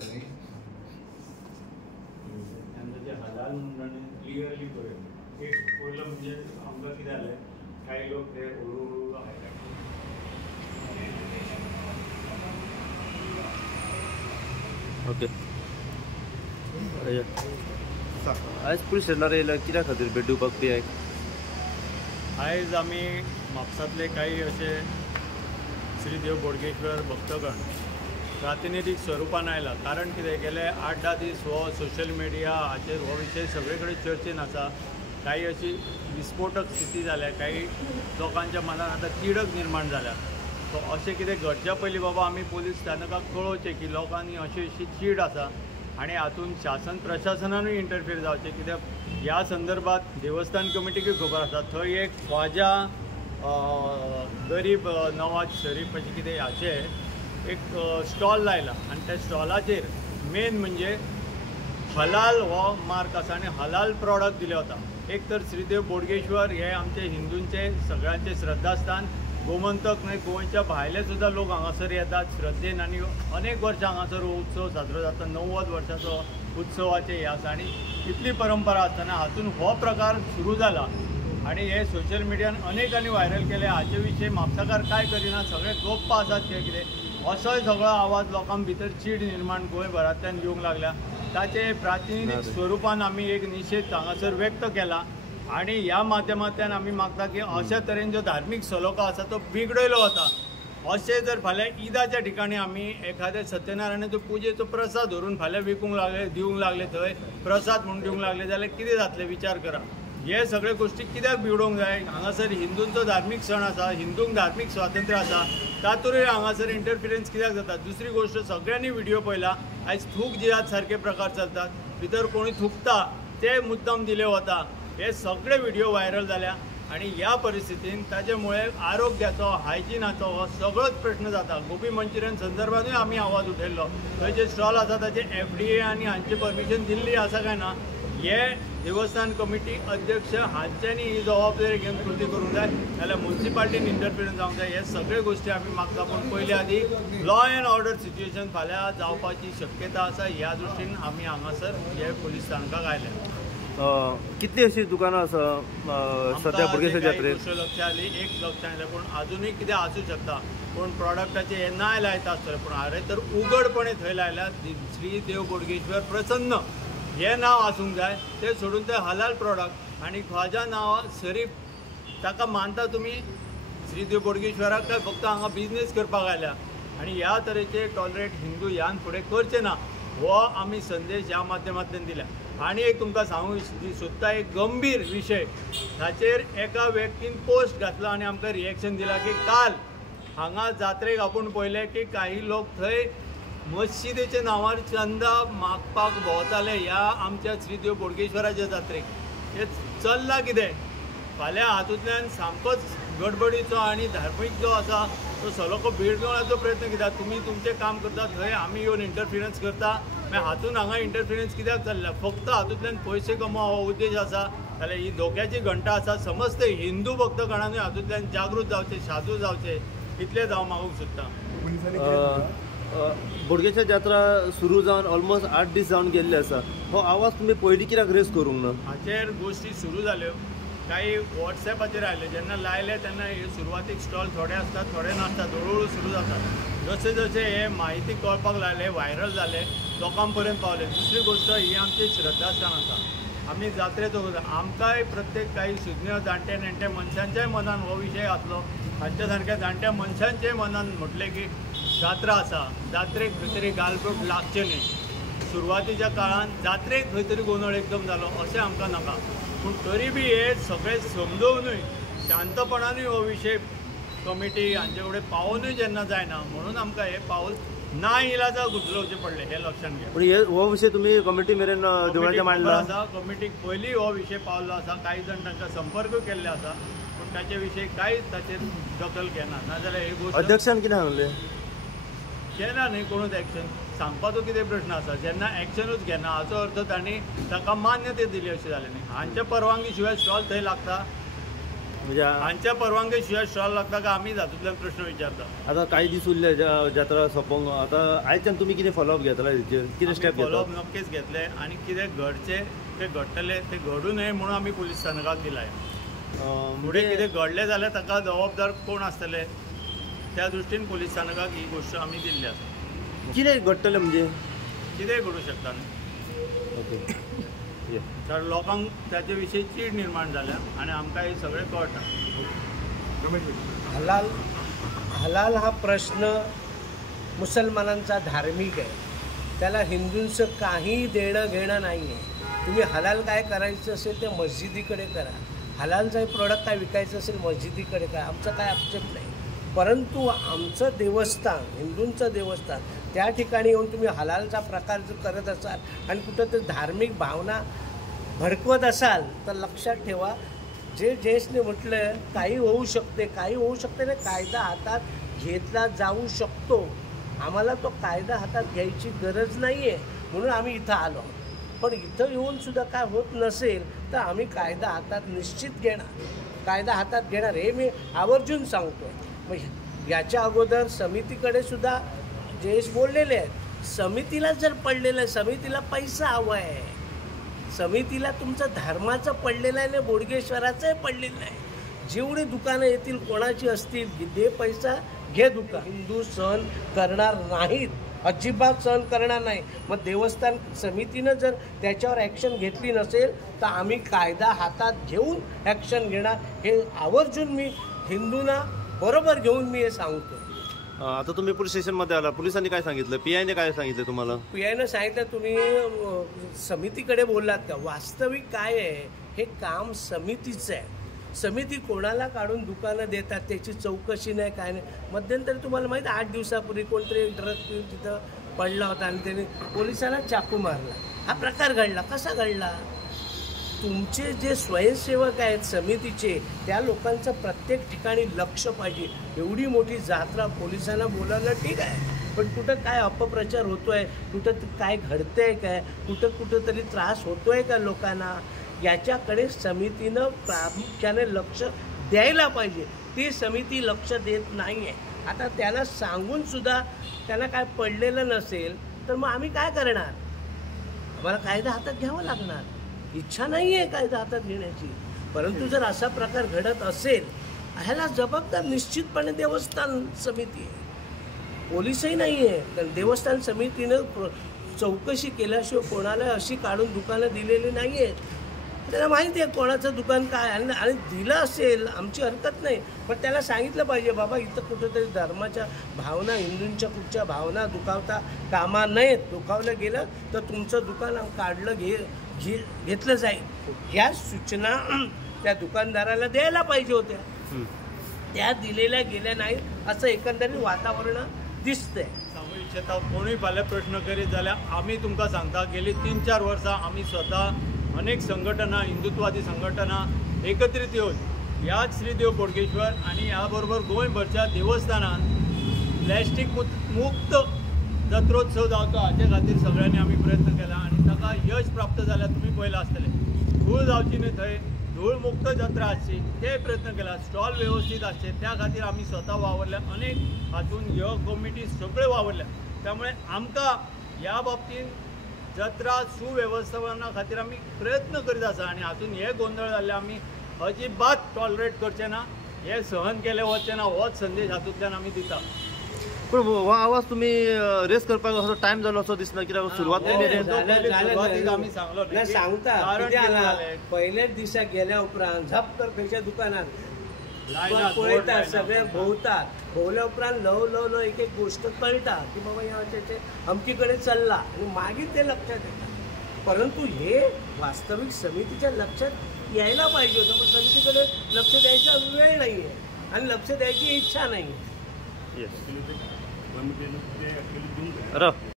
तुम्ही जे हलाल म्हणून क्लिअरली करेल एक पहिलं म्हणजे आमकां कितें जालें काही लोक ते हळू हायलायट ओके आयज पुलीस स्टेशनार येयला कित्या खातीर भेट दिवपाक पियाक? आयज आमी म्हापसांतले काही असे श्री देव बोडगेश्वर भक्तगण प्रातिनिधीक स्वरुपान आयला. कारण कितें गेले 8-10 दीस हो सोशल मिडिया हाचेर हो विशय सगळे कडेन चर्चेन आसा. काही अशी विस्फोटक स्थिती जाल्या, काही लोकांच्या मनात आतां तिडक निर्माण जाल्या. सो अशें कितें घडच्या पयलीं बाबा आमी पोलीस स्थानकाक कळोवचें की लोकांनी अशी अशी चीड आसा आनी हातूंत शासन प्रशासनानूय इंटरफियर जावचें. कित्याक ह्या संदर्भात देवस्थान कमिटीकूय खबर आसा. थंय एक ख्वाजा गरीब नवाज शरीफ अशें कितें हाचें एक स्टॉल लायला आनी त्या स्टॉलाचेर मेन म्हणजे हलाल हो मार्क आसा आनी हलाल प्रॉडक्ट दिले वता. एक तर श्रीदेव बोडगेश्वर हे आमचे हिंदूंचे सगळ्यांचे श्रद्धास्थान. गोमंतक न्हय गोंयच्या भायले सुद्दां लोक हांगासर येतात श्रद्धेन आनी अनेक वर्सां हांगासर हो उत्सव साजरो जाता. 90 वर्साचो उत्सवाचे हे आसा आनी इतली परंपरा आसतना हातून हो प्रकार सुरू जाला आनी हे सोशल मिडियान अनेकांनी व्हायरल केले. हाचे विशयी म्हापसाकार काय करिना, सगळे गप्प आसात कितें असोय सगळो आवाज लोकां भितर चीड निर्माण गोंयभरांतल्यान येवंक लागल्या. ताचे प्रातिनिधीक स्वरुपान आमी एक निशेध हांगासर व्यक्त केला आनी ह्या माध्यमांतल्यान आमी मागता की अशा तरेन जो धार्मीक सलोखा आसा तो बिगडयलो वता. अशें जर फाल्यां ईदाच्या ठिकाणी आमी एखादे सत्यनारायणाचो पुजेचो प्रसाद व्हरून फाल्यां विकूंक लागले, दिवंक लागले, थंय प्रसाद म्हणून दिवंक लागले जाल्यार कितें जातलें विचार करा. हे सगळे गोष्टी कित्याक बिगडोवंक जाय? हांगासर हिंदूंचो धार्मीक सण आसा, हिंदूंक धार्मीक स्वातंत्र्य आसा, तातूंतय हांगासर इंटरफिरन्स कित्याक जाता? दुसरी गोष्ट सगळ्यांनी व्हिडिओ पळयला, आयज थूक जियाद सारखे प्रकार चलतात, भितर कोणी थुकता ते मुद्दाम दिले वता. हे सगळे व्हिडिओ व्हायरल जाल्या आनी ह्या परिस्थितीन ताजेमुळे आरोग्याचो हायजिनाचो हो सगळोच प्रश्न जाता. गोबी मंचुरियन संदर्भातूय आमी आवाज उठयल्लो. थंय जे स्टॉल आसा ताचे FDA आनी हांची परमिशन दिल्ली आसा काय ना हे देवस्थान कमिटी अध्यक्ष हांच्यांनी ही जबाबदारी घेवन कृती करूंक जाय, नाल्यार म्युन्सिपाल्टीन इंटरफिरन्स जावंक जाय. हे सगळे गोष्टी आमी मागता. पूण पयली आदी लॉ एंड ऑर्डर सिच्युएशन फाल्यां जावपाची शक्यता आसा. ह्या दृश्टीन आमी हांगासर हे पुलीस स्थानकाक आयले. कितली अशी दुकानां आसा सध्या बोडगेश्वर जात्रेक? लक्ष आली, एक लक्ष आयलें, पूण अजुनूय कितें आसूं शकता. पूण प्रॉडक्टाचे हे नाय लायता आसतले, पूण हांवें तर उघडपणे थंय लायल्या श्री देव बोडगेश्वर प्रसन्न हे नाव आसूंक जाय. ते सोडून ते हलाल प्रॉडक्ट आनी ख्वाजा नांव शरीफ ताका मानता तुमी श्री देव बोडगेश्वराक काय फक्त हांगा बिजनेस करपाक आयल्या आनी ह्या तरेचे टॉलरेट हिंदू ह्यान फुडें करचे ना हो आमी संदेश ह्या माध्यमांतल्यान दिल्या. आनी एक तुमकां सांगूंक सोदता एक गंभीर विशय. ताचेर एका व्यक्तीन पोस्ट घातला आनी आमकां रिएक्शन दिला की काल हांगा जात्रेक आपूण पळयलें की काही लोक थंय मस्जिदेच्या नांवार चंदा मागपाक भोंवताले ह्या आमच्या श्री देव बोडगेश्वराच्या जात्रेक. हे चल्लां कितें? फाल्यां हातूंतल्यान सामकोच गडबडीचो आनी धार्मीक जो आसा तो सलोखो बिगडोवपाचो प्रयत्न कित्याक? तुमी तुमचें काम करता, थंय आमी येवन इंटरफिरन्स करता. मागीर हातून हांगा इंटरफिरन्स कित्याक चल्ला? फक्त हातूंतल्यान पयशे कमोवप हो उद्देश आसा जाल्यार ही धोक्याची घंटा आसा. समस्त हिंदू भक्तगणांनूय हातूंतल्यान जागृत जावचे, साधू जावचे, इतलेंच हांव मागूंक सोदतां. बोडगेश्वर जात्रा सुरू जावन ऑलमोस्ट 8 दीस जावन गेल्ले आसा. हो आवाज तुमी पयलीं कित्याक रेस करूंक ना? हाचेर गोश्टी सुरू जाल्यो. काही वॉट्सॅपाचेर आयले, जेन्ना लायले तेन्ना हे सुरवातीक स्टॉल थोडे आसतात, थोडे नासतात, हळूहळू सुरू जातात. जशे जशे हे म्हायती कळपाक लागले, व्हायरल जाले, लोकां पर्यंत पावले. दुसरी गोश्ट ही आमची श्रद्धास्थान आसा. आमी जात्रेचो आमकांय प्रत्येक काही सुज्ञ जाणटे नेणटे मनशांच्याय मनान हो विशय घातलो. हांच्या सारक्या जाणट्या मनशांचे मनान म्हटलें की जात्रा आसा, जात्रेक खंय तरी गालबोट लागचे न्ही. सुरवातीच्या काळान जात्रेक खंय तरी गोंदळ एकदम जालो अशें आमकां नाका. पूण तरी बी हे सगळे समजोवनूय शांतपणानूय हो विशय कमिटी हांचे कडेन पावोनूय जेन्ना जायना म्हणून आमकां हे पावल ना इलाजाक उचलोवचें पडलें हे लक्षांत घे. पूण हो विशय तुमी कमिटी मेरेन देवळाच्या मांडला आसा? कमिटीक पयलीं हो विशय पावलो आसा. काही जण तांकां संपर्क केल्ले आसा, पूण ताचे विशयी कांयच ताचेर दखल घेना. नाजाल्यार ही गोश्ट अध्यक्षान कितें सांगलें? घेना न्ही कोणूच एक्शन. सांगपाचो कितें प्रश्न आसा? जेन्ना एक्शनूच घेना हाचो अर्थ तांणी ताका मान्यता दिली अशें जालें न्ही. हांच्या परवानगी शिवाय स्टॉल थंय लागता म्हणजे हांच्या परवानगी शिवाय स्टॉल लागता का आम्ही हातूंतल्यान प्रश्न विचारता. आता काही दीस उरले जात्रा सोंपोंक. आता आयच्यान तुमी कितें फॉलोअप घेतला हेचेर, कितें स्टेप फॉलोअप घेतला? नक्कीच घेतले आणि कितें घडचे ते घडटले ते घडू नये म्हणून आमी पुलीस स्थानकाक दिलाय. फुडें कितें घडलें जाल्यार ताका जबाबदार कोण आसतले त्या दृश्टीन पुलीस स्थानकाक ही गोश्ट आमी दिल्ली आसा. कितें घडटलें म्हणजे? कितेंय घडू शकता न्ही. ओके. कारण लोकांक त्याचे विशीं चीड निर्माण जाल्या आणि आमकां हे सगळें कळटा. हलाल हा प्रश्न मुसलमानांचा धार्मिक आहे. त्याला हिंदूंचं काही देणं घेणं नाही आहे. तुम्ही हलाल काय करायचं असेल ते मस्जिदीकडे करा. हलालचा प्रोडक्ट काय विकायचं असेल मस्जिदीकडे करा. आमचा काय आक्षेप नाही. परंतु आमचं देवस्थान, हिंदूंचं देवस्थान, त्या ठिकाणी येऊन तुम्ही हलालचा प्रकार जर करत असाल आणि कुठं तर धार्मिक भावना भडकवत असाल तर लक्षात ठेवा, जे जयेशने म्हटलं काही होऊ शकते, काही होऊ शकते ना. कायदा हातात घेतला जाऊ शकतो. आम्हाला तो कायदा हातात घ्यायची गरज नाही आहे म्हणून आम्ही इथं आलो. पण इथं येऊनसुद्धा काय होत नसेल तर आम्ही कायदा हातात निश्चित घेणार, कायदा हातात घेणार हे मी आवर्जून सांगतो. मग याच्या अगोदर समितीकडे सुद्धा जयेश बोललेले आहेत. समितीला जर पडलेलं आहे, समितीला पैसा हवा आहे, समितीला तुमचं धर्माचं पडलेलं आहे ना, बोडगेश्वराचंही पडलेलं आहे. जेवढी दुकानं येतील कोणाची असतील दे पैसा घे दुकान. हिंदू सहन करणार नाहीत, अजिबात सहन करणार नाही. मग देवस्थान समितीनं जर त्याच्यावर ॲक्शन घेतली नसेल तर आम्ही कायदा हातात घेऊन ॲक्शन घेणार. हे आवर्जून मी हिंदूंना बरोबर घेऊन मी हे सांगतो. आता तुम्ही पोलीस स्टेशनमध्ये आला, पोलिसांनी काय सांगितलं, PI ने काय सांगितलं तुम्हाला? PI सांगितलं तुम्ही समितीकडे बोललात का. वास्तविक काय आहे, हे काम समितीचं आहे. समिती कोणाला काढून दुकानं देतात त्याची चौकशी नाही, काय नाही. मध्यंतरी तुम्हाला माहीत 8 दिवसापूर्वी कोणतरी ड्रग पिऊन तिथं पडला होता आणि त्याने पोलिसांना चाकू मारला. हा प्रकार घडला. कसा घडला? तुमचे जे स्वयंसेवक आहेत समितीचे, त्या लोकांचं प्रत्येक ठिकाणी लक्ष पाहिजे. एवढी मोठी जत्रा पोलिसांना बोलायला ठीक आहे, पण कुठं काय अपप्रचार होतो आहे, कुठं काय घडतंय काय, कुठं तरी त्रास होतो आहे का लोकांना, याच्याकडे समितीनं प्रामुख्याने लक्ष द्यायला पाहिजे. ती समिती लक्ष देत नाही आहे. आता त्याला सांगूनसुद्धा त्याला काय पडलेलं नसेल तर मग आम्ही काय करणार? आम्हाला कायदा हातात घ्यावा लागणार. इच्छा नाही आहे कायदा हातात घेण्याची. परंतु जर असा प्रकार घडत असेल ह्याला जबाबदार निश्चितपणे देवस्थान समिती आहे, पोलीसही नाही आहे. कारण देवस्थान समितीनं चौकशी केल्याशिवाय कोणाला अशी काढून दुकानं दिलेली नाही आहेत. त्याला माहिती आहे कोणाचं दुकान काय आणि दिलं असेल आमची हरकत नाही, पण त्याला सांगितलं पाहिजे बाबा इथं कुठंतरी धर्माच्या भावना, हिंदूंच्या कुठच्या भावना दुखावता कामा नयेत. दुखावलं गेलं तर तुमचं दुकान काढलं घेतलं जाईल. ह्या सूचना त्या दुकानदाराला द्यायला पाहिजे होत्या. त्या दिलेल्या गेल्या नाहीत असं एकंदरीत वातावरण दिसतंय. सांगू इच्छिता कोणूय फाल्यां प्रश्न करीत जाल्यार आमी तुमकां सांगता गेली 3-4 वर्सां आमी स्वता अनेक संघटना, हिंदुत्ववादी संघटना एकत्रित येऊन याच श्री देव बोडगेश्वर आणि याबरोबर गोंयभरच्या देवस्थानांत प्लॅस्टीक मुक्त जत्रोत्सव जावचो हाचे खातीर सगळ्यांनी आमी प्रयत्न केला आणि ताका यश प्राप्त जाल्यार तुमी पळयलां आसतलें. धूळ जावची न्ही थंय, धूळ मुक्त जत्रा आसची ते प्रयत्न केला. स्टॉल व्यवस्थित आसचे त्या खातीर आमी स्वता वावरल्या. अनेक हातून ह्यो कमिटी सगळ्यो वावरल्या. त्यामुळे आमकां ह्या बाबतींत जत्रा सुवेवस्थापना खातीर आमी प्रयत्न करीत आसा आणि हातून हे गोंधळ जाल्ले आमी अजिबात टॉलरेट करचे ना, हे सहन केले वचचे ना. होच संदेश हातूंतल्यान आमी दिता. पण हो आवाज तुम्ही रेस करपाक असो टायम जालो असो दिसना, कित्याक सुरवात आमी सांगलो नाही सांगता पहिल्याच दिसा गेल्या उपरांत झप कर खंयच्या दुकानात पळयतात, सगळे भोवतात. भोवल्या उपरांत ल्हव एक गोष्ट कळटा की बाबा ह्या अशें अमकीकडे चल्ला आणि मागीर ते लक्षात येतात. परंतु हे वास्तविक समितीच्या लक्षात यायला पाहिजे होतं, पण समितीकडे लक्ष द्यायचा वेळ नाही आहे आणि लक्ष द्यायची इच्छा नाही. अरे